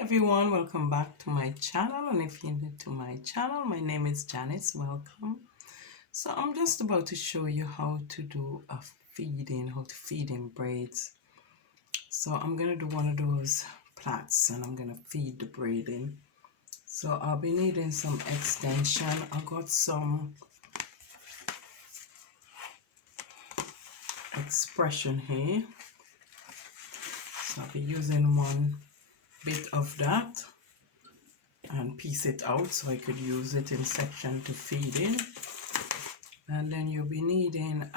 Everyone, welcome back to my channel, and if you're new to my channel, my name is Janice. Welcome. So I'm just about to show you how to do a how to feed in braids. So I'm gonna do one of those plaits and I'm gonna feed the braid in. So I'll be needing some extension. I got some expression here, so I'll be using one bit of that and piece it out so I could use it in section to feed in. And then you'll be needing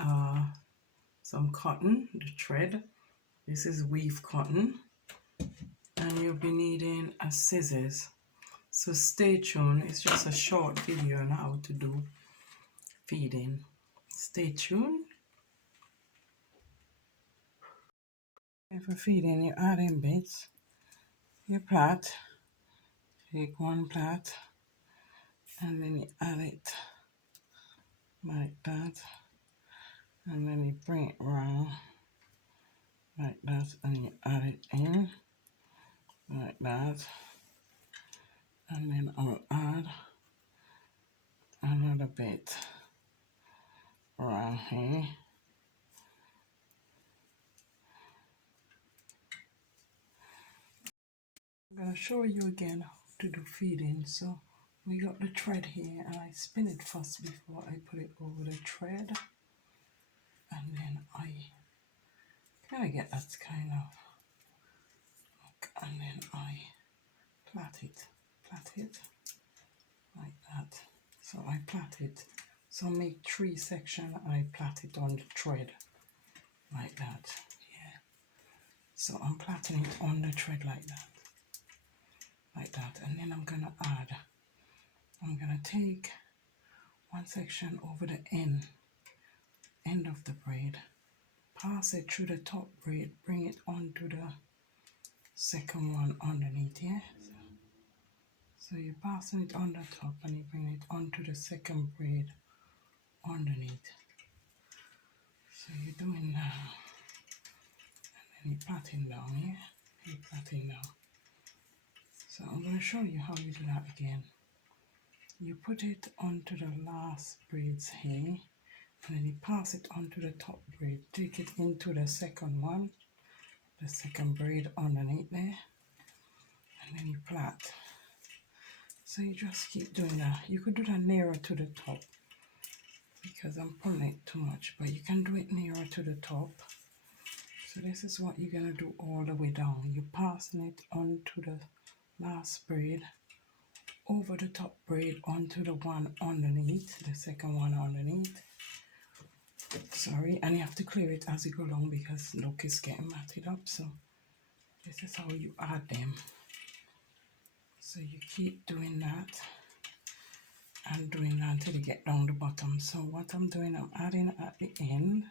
some cotton, the thread. This is weave cotton. And you'll be needing a scissors. So stay tuned. It's just a short video on how to do feeding. Stay tuned. And for feeding, you add in bits. You plait. Take one plait and then you add it like that. And then you bring it round like that and you add it in like that. And then I'll add another bit around here. I'm going to show you again how to do feeding. So we got the thread here and I spin it first before I put it over the thread. And then I kind of get that kind of look, and then I plait it like that. So I plait it. So make 3 sections and I plait it on the thread like that. Yeah. So I'm plaiting it on the thread like that. Like that. And then I'm gonna take one section over the end of the braid, pass it through the top braid, bring it onto the second one underneath here. So you're passing it on the top and you bring it onto the second braid underneath. So you're doing that, and then you're plaiting down here. You're plaiting down. So I'm going to show you how you do that again. You put it onto the last braids here, and then you pass it onto the top braid. Take it into the second one, the second braid underneath there, and then you plait. So you just keep doing that. You could do that nearer to the top because I'm pulling it too much, but you can do it nearer to the top. So this is what you're gonna do all the way down. You're passing it onto the last braid, over the top braid, onto the one underneath, the second one underneath. Sorry, and you have to clear it as you go along because look, it's getting matted up. So this is how you add them. So you keep doing that and doing that until you get down the bottom. So what I'm doing, I'm adding at the end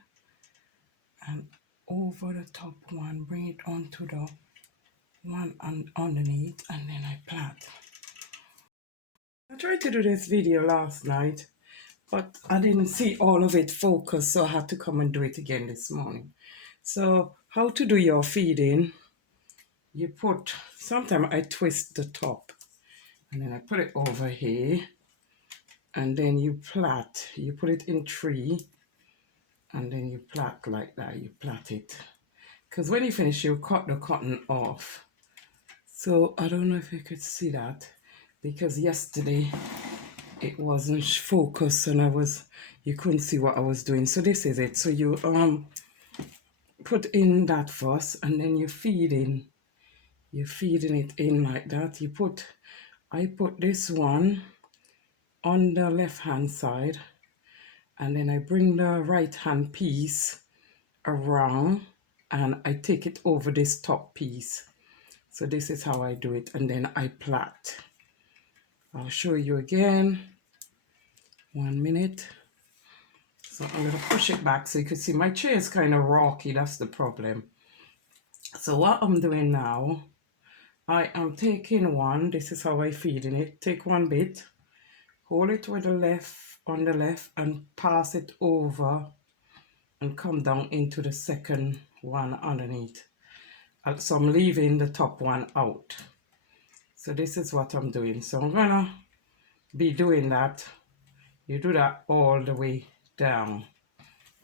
and over the top one, bring it onto the one underneath, and then I plait. I tried to do this video last night, but I didn't see all of it focused, so I had to come and do it again this morning. So how to do your feeding, you put, sometimes I twist the top and then I put it over here, and then you plait. You put it in 3 and then you plait like that. You plait it because when you finish you cut the cotton off. So I don't know if you could see that because yesterday it wasn't focused and you couldn't see what I was doing. So this is it. So you put in that first and then you're feeding it in like that. I put this one on the left hand side, and then I bring the right hand piece around and I take it over this top piece. So this is how I do it, and then I plait. I'll show you again. 1 minute. So I'm going to push it back so you can see my chair is kind of rocky. That's the problem. So what I'm doing now, I am taking one. This is how I feeding it. Take one bit, hold it with the left on the left and pass it over and come down into the second one underneath. So I'm leaving the top one out. So this is what I'm doing. So I'm gonna be doing that. You do that all the way down.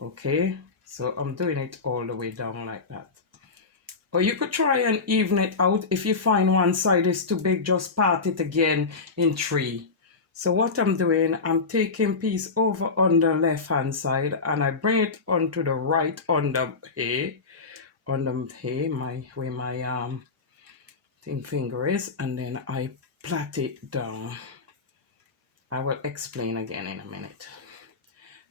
Okay, so I'm doing it all the way down like that. Or you could try and even it out. If you find one side is too big, just part it again in 3. So what I'm doing, I'm taking piece over on the left hand side and I bring it onto the right on the hay, where my finger is, and then I plait it down. I will explain again in a minute.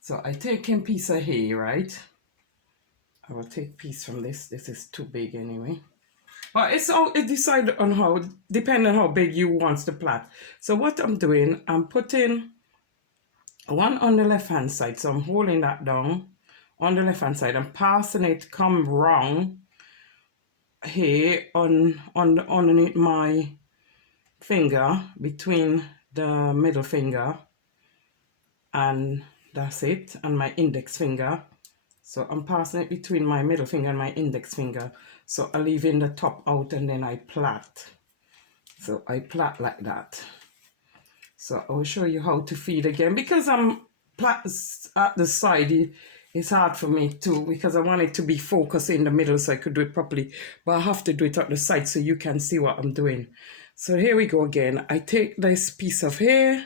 So I take a piece of hay, right? I will take piece from this. This is too big anyway. But it's all, it decided on how, depending on how big you want the plait. So what I'm doing, I'm putting one on the left hand side. So I'm holding that down on the left hand side and passing it, come round here underneath my finger, between the middle finger, and that's it, and my index finger. So I'm passing it between my middle finger and my index finger. So I'm leaving the top out and then I plait. So I plait like that. So I will show you how to feed again. Because I'm plait at the side, it's hard for me to, because I want it to be focused in the middle so I could do it properly. But I have to do it at the side so you can see what I'm doing. So here we go again. I take this piece of hair,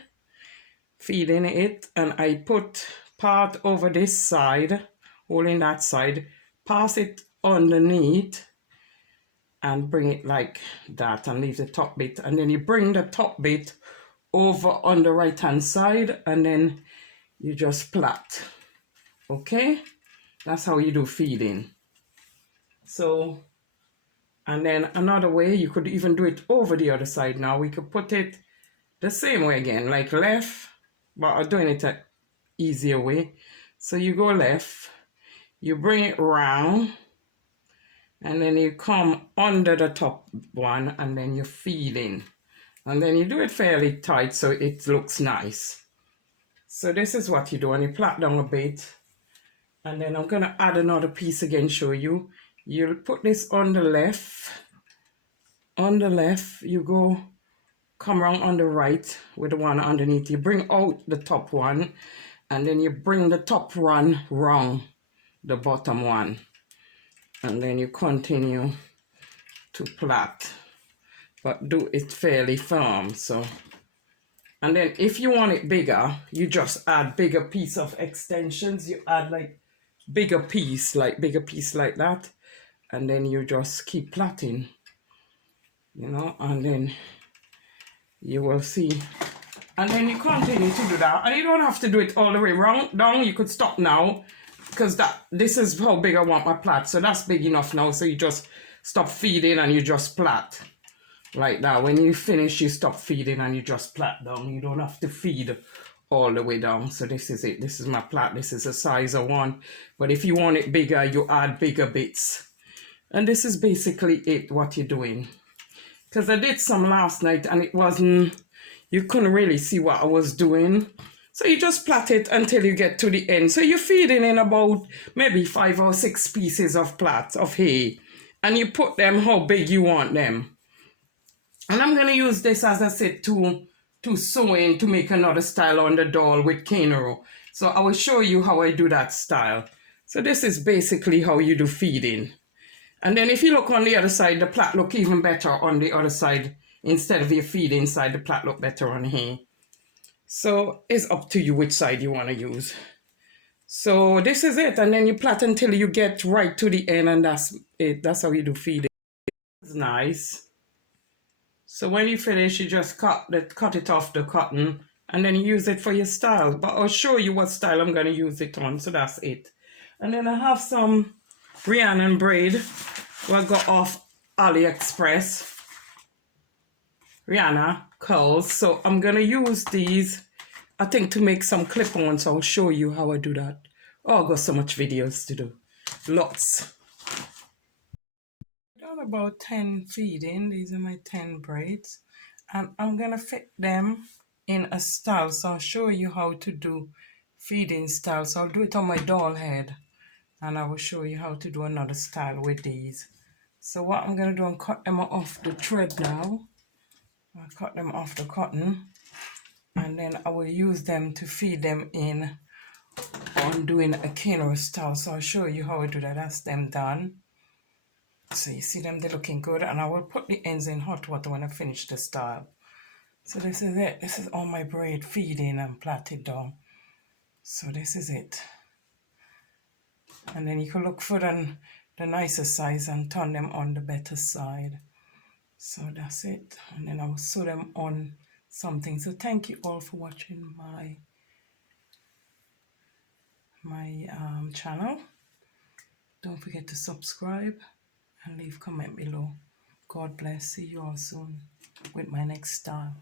feeding it, and I put part over this side, holding that side, pass it underneath and bring it like that and leave the top bit, and then you bring the top bit over on the right hand side and then you just plait. Okay, that's how you do feeding. So, and then another way, you could even do it over the other side. Now we could put it the same way again, like left, but I'm doing it an easier way. So you go left, you bring it round, and then you come under the top one, and then you feed in. And then you do it fairly tight so it looks nice. So this is what you do, and you plait down a bit. And then I'm going to add another piece again, show you. You'll put this on the left. On the left, you go, come around on the right with the one underneath. You bring out the top one, and then you bring the top one round the bottom one. And then you continue to plait, but do it fairly firm. So, and then if you want it bigger, you just add bigger piece of extensions. You add like bigger piece like that, and then you just keep plaiting, you know, and then you will see. And then you continue to do that, and you don't have to do it all the way round down. You could stop now, because this is how big I want my plait. So that's big enough now. So you just stop feeding and you just plait like that. When you finish, you stop feeding and you just plait down. You don't have to feed all the way down. So this is it. This is my plait. This is a size I want. But if you want it bigger, you add bigger bits. And this is basically it, what you're doing. Because I did some last night and it wasn't, you couldn't really see what I was doing. So you just plait it until you get to the end. So you're feeding in about maybe 5 or 6 pieces of plait, of hay. And you put them how big you want them. And I'm going to use this, as I said, to sew in, to make another style on the doll with cane row. So I will show you how I do that style. So this is basically how you do feeding. And then if you look on the other side, the plait look even better on the other side. Instead of your feeding side, the plait look better on here. So it's up to you which side you want to use. So this is it. And then you plait until you get right to the end, and that's it. That's how you do feeding. It's nice. So when you finish, you just cut it off the cotton, and then you use it for your style. But I'll show you what style I'm going to use it on. So that's it. And then I have some Rhiannon braid I got off AliExpress. Rihanna curls. So I'm going to use these, I think, to make some clip-ons. I'll show you how I do that. Oh, I've got so much videos to do. Lots. I've done about 10 feeding. These are my 10 braids. And I'm going to fit them in a style. So I'll show you how to do feeding style. So I'll do it on my doll head. And I will show you how to do another style with these. So what I'm going to do, I'm cut them off the thread now. I'll cut them off the cotton, and then I will use them to feed them in on doing a cane or style. So I'll show you how I do that. That's them done. So you see them, they're looking good, and I will put the ends in hot water when I finish the style. So this is it. This is all my braid feeding and plaited down. So this is it. And then you can look for the nicer size and turn them on the better side. So that's it. And then I will sew them on something. So thank you all for watching my channel. Don't forget to subscribe and leave comment below. God bless. See you all soon with my next style.